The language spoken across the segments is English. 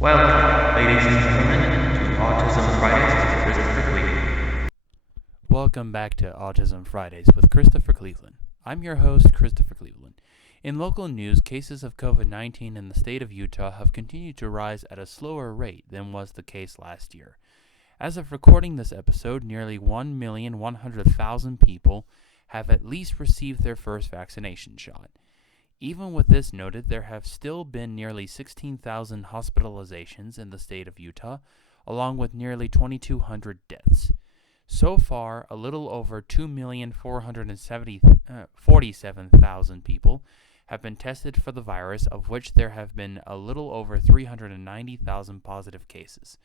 Welcome, ladies and gentlemen, to Autism Fridays with Christopher Cleveland. Welcome back to Autism Fridays with Christopher Cleveland. I'm your host, Christopher Cleveland. In local news, cases of COVID-19 in the state of Utah have continued to rise at a slower rate than was the case last year. As of recording this episode, nearly 1,100,000 people have at least received their first vaccination shot. Even with this noted, there have still been nearly 16,000 hospitalizations in the state of Utah, along with nearly 2,200 deaths. So far, a little over 2,447,000 people have been tested for the virus, of which there have been a little over 390,000 positive cases.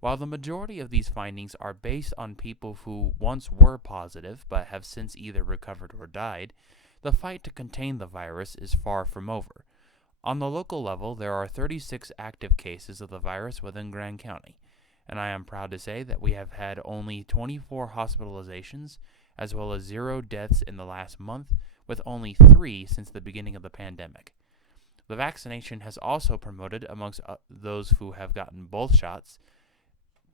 While the majority of these findings are based on people who once were positive but have since either recovered or died, the fight to contain the virus is far from over. On the local level, there are 36 active cases of the virus within Grand County, and I am proud to say that we have had only 24 hospitalizations as well as 0 deaths in the last month, with only 3 since the beginning of the pandemic. The vaccination has also promoted amongst those who have gotten both shots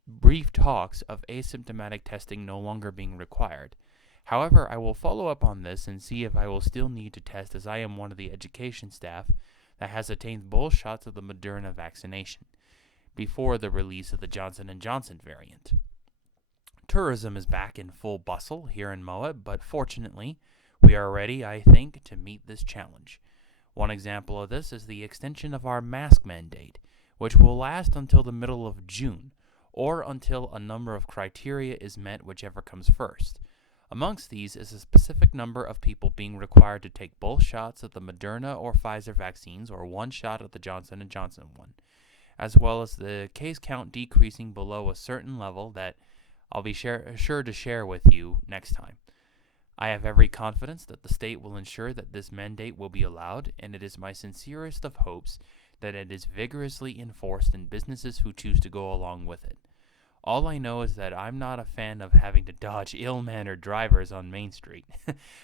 brief talks of asymptomatic testing no longer being required. However, I will follow up on this and see if I will still need to test, as I am one of the education staff that has attained both shots of the Moderna vaccination before the release of the Johnson & Johnson variant. Tourism is back in full bustle here in Moab, but fortunately, we are ready, I think, to meet this challenge. One example of this is the extension of our mask mandate, which will last until the middle of June, or until a number of criteria is met, whichever comes first. Amongst these is a specific number of people being required to take both shots of the Moderna or Pfizer vaccines or one shot of the Johnson & Johnson one, as well as the case count decreasing below a certain level that I'll be sure to share with you next time. I have every confidence that the state will ensure that this mandate will be allowed, and it is my sincerest of hopes that it is vigorously enforced in businesses who choose to go along with it. All I know is that I'm not a fan of having to dodge ill-mannered drivers on Main Street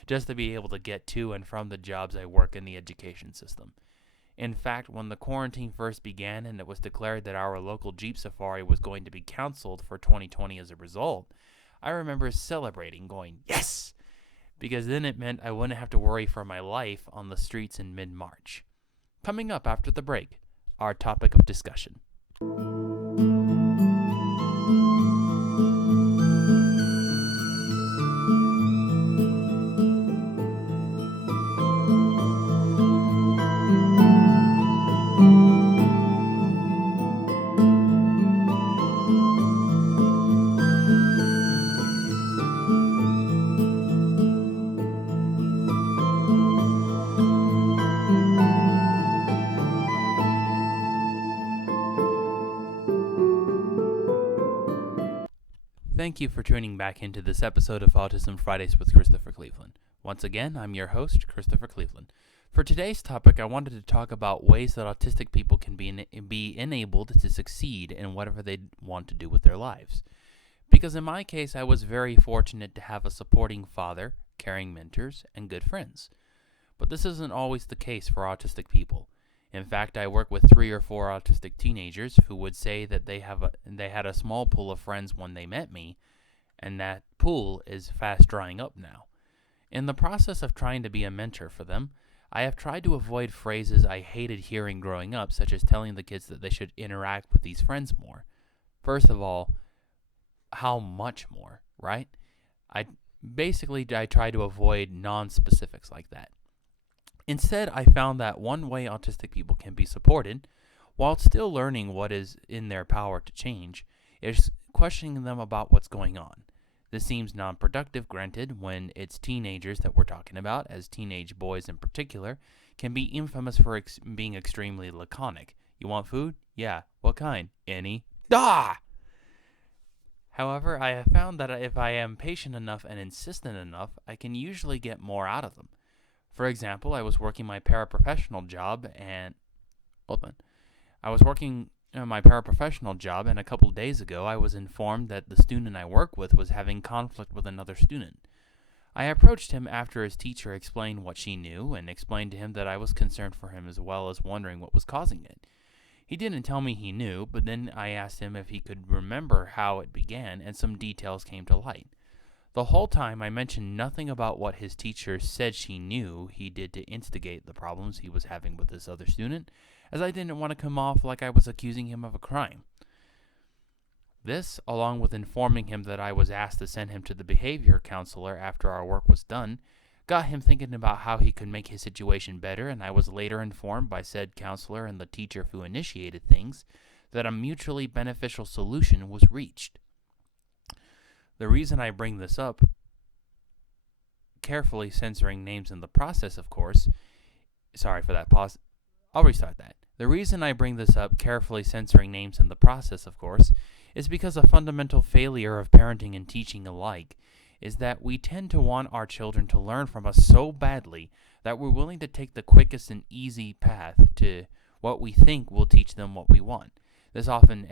just to be able to get to and from the jobs I work in the education system. In fact, when the quarantine first began and it was declared that our local Jeep Safari was going to be canceled for 2020 as a result, I remember celebrating, going, yes! Because then it meant I wouldn't have to worry for my life on the streets in mid-March. Coming up after the break, our topic of discussion. Thank you for tuning back into this episode of Autism Fridays with Christopher Cleveland. Once again, I'm your host, Christopher Cleveland. For today's topic, I wanted to talk about ways that autistic people can be enabled to succeed in whatever they want to do with their lives. Because in my case, I was very fortunate to have a supporting father, caring mentors, and good friends. But this isn't always the case for autistic people. In fact, I work with 3 or 4 autistic teenagers who would say that they had a small pool of friends when they met me, and that pool is fast drying up now. In the process of trying to be a mentor for them, I have tried to avoid phrases I hated hearing growing up, such as telling the kids that they should interact with these friends more. First of all, how much more, right? I try to avoid non-specifics like that. Instead, I found that one way autistic people can be supported, while still learning what is in their power to change, is questioning them about what's going on. This seems non-productive, granted, when it's teenagers that we're talking about, as teenage boys in particular can be infamous for being extremely laconic. You want food? Yeah. What kind? Any? Ah! However, I have found that if I am patient enough and insistent enough, I can usually get more out of them. For example, I was working my paraprofessional job and a couple of days ago I was informed that the student I work with was having conflict with another student. I approached him after his teacher explained what she knew and explained to him that I was concerned for him as well as wondering what was causing it. He didn't tell me he knew, but then I asked him if he could remember how it began, and some details came to light. The whole time I mentioned nothing about what his teacher said she knew he did to instigate the problems he was having with this other student, as I didn't want to come off like I was accusing him of a crime. This, along with informing him that I was asked to send him to the behavior counselor after our work was done, got him thinking about how he could make his situation better, and I was later informed by said counselor and the teacher who initiated things that a mutually beneficial solution was reached. The reason I bring this up, carefully censoring names in the process, of course, sorry for that pause, I'll restart that. The reason I bring this up, carefully censoring names in the process, of course, is because a fundamental failure of parenting and teaching alike is that we tend to want our children to learn from us so badly that we're willing to take the quickest and easy path to what we think will teach them what we want. This often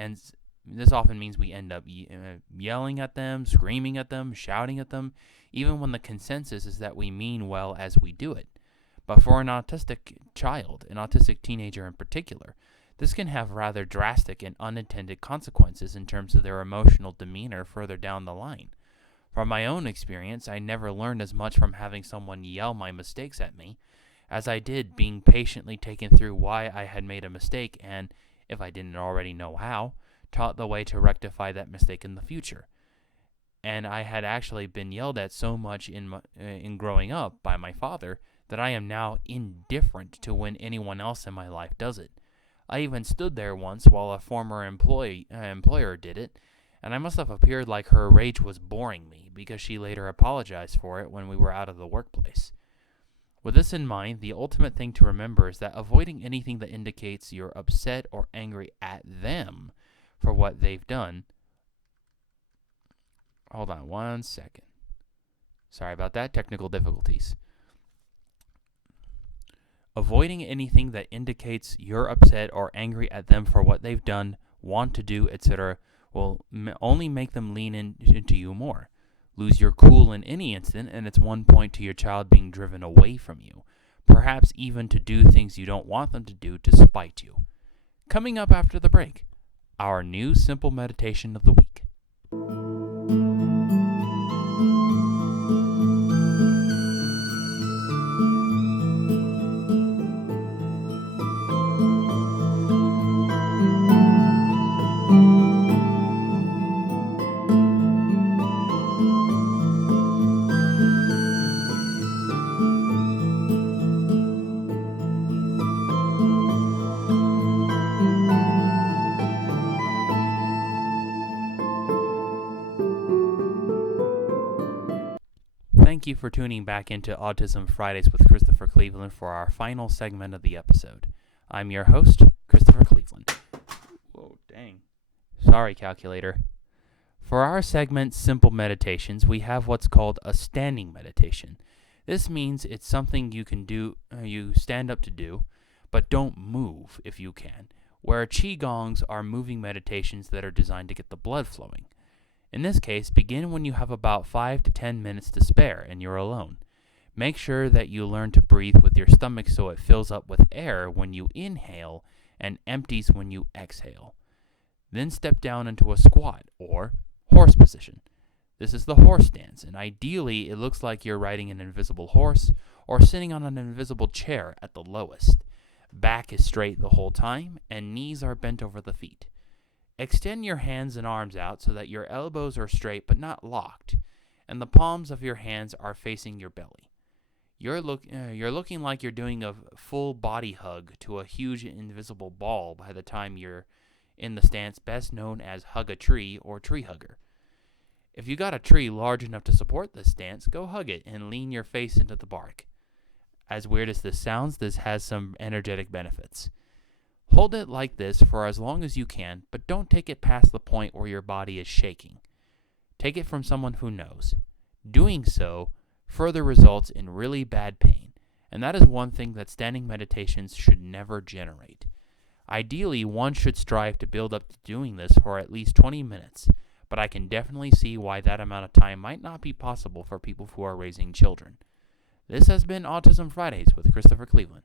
means we end up yelling at them, screaming at them, shouting at them, even when the consensus is that we mean well as we do it. But for an autistic child, an autistic teenager in particular, this can have rather drastic and unintended consequences in terms of their emotional demeanor further down the line. From my own experience, I never learned as much from having someone yell my mistakes at me as I did being patiently taken through why I had made a mistake and, if I didn't already know how, taught the way to rectify that mistake in the future. And I had actually been yelled at so much in growing up by my father that I am now indifferent to when anyone else in my life does it. I even stood there once while a former employer did it, and I must have appeared like her rage was boring me because she later apologized for it when we were out of the workplace. With this in mind, the ultimate thing to remember is that avoiding anything that indicates you're upset or angry at them for what they've done. Hold on 1 second. Sorry about that, technical difficulties. Avoiding anything that indicates you're upset or angry at them for what they've done, want to do, etc. will only make them lean into you more. Lose your cool in any instant, and it's one point to your child being driven away from you, perhaps even to do things you don't want them to do to spite you. Coming up after the break, our new simple meditation of the week. Thank you for tuning back into Autism Fridays with Christopher Cleveland for our final segment of the episode. I'm your host, Christopher Cleveland. Whoa, dang. Sorry, calculator. For our segment, Simple Meditations, we have what's called a standing meditation. This means it's something you can do, you stand up to do, but don't move if you can, where Qigongs are moving meditations that are designed to get the blood flowing. In this case, begin when you have about 5 to 10 minutes to spare and you're alone. Make sure that you learn to breathe with your stomach so it fills up with air when you inhale and empties when you exhale. Then step down into a squat or horse position. This is the horse stance, and ideally it looks like you're riding an invisible horse or sitting on an invisible chair at the lowest. Back is straight the whole time and knees are bent over the feet. Extend your hands and arms out so that your elbows are straight but not locked, and the palms of your hands are facing your belly. You're looking like you're doing a full body hug to a huge invisible ball by the time you're in the stance best known as hug a tree or tree hugger. If you got a tree large enough to support this stance, go hug it and lean your face into the bark. As weird as this sounds, this has some energetic benefits. Hold it like this for as long as you can, but don't take it past the point where your body is shaking. Take it from someone who knows. Doing so further results in really bad pain, and that is one thing that standing meditations should never generate. Ideally, one should strive to build up to doing this for at least 20 minutes, but I can definitely see why that amount of time might not be possible for people who are raising children. This has been Autism Fridays with Christopher Cleveland,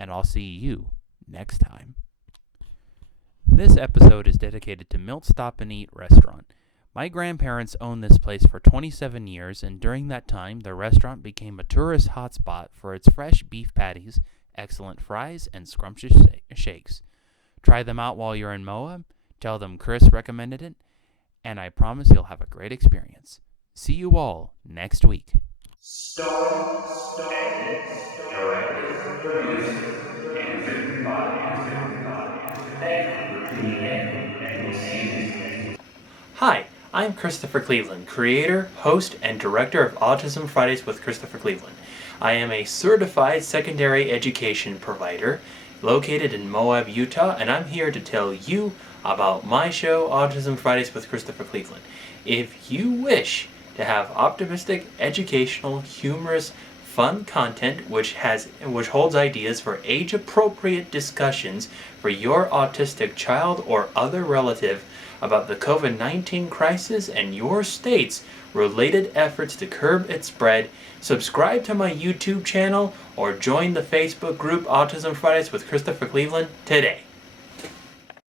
and I'll see you next time. This episode is dedicated to Milt Stop and Eat restaurant. My grandparents owned this place for 27 years, and during that time, the restaurant became a tourist hotspot for its fresh beef patties, excellent fries, and scrumptious shakes. Try them out while you're in Moab, tell them Chris recommended it, and I promise you'll have a great experience. See you all next week. Directed, produced, and written by Thank you for tuning in, and we'll see you next week. Hi, I'm Christopher Cleveland, creator, host, and director of Autism Fridays with Christopher Cleveland. I am a certified secondary education provider located in Moab, Utah, and I'm here to tell you about my show, Autism Fridays with Christopher Cleveland. If you wish to have optimistic, educational, humorous, fun content which holds ideas for age-appropriate discussions for your autistic child or other relative about the COVID-19 crisis and your state's related efforts to curb its spread, subscribe to my YouTube channel or join the Facebook group Autism Fridays with Christopher Cleveland today.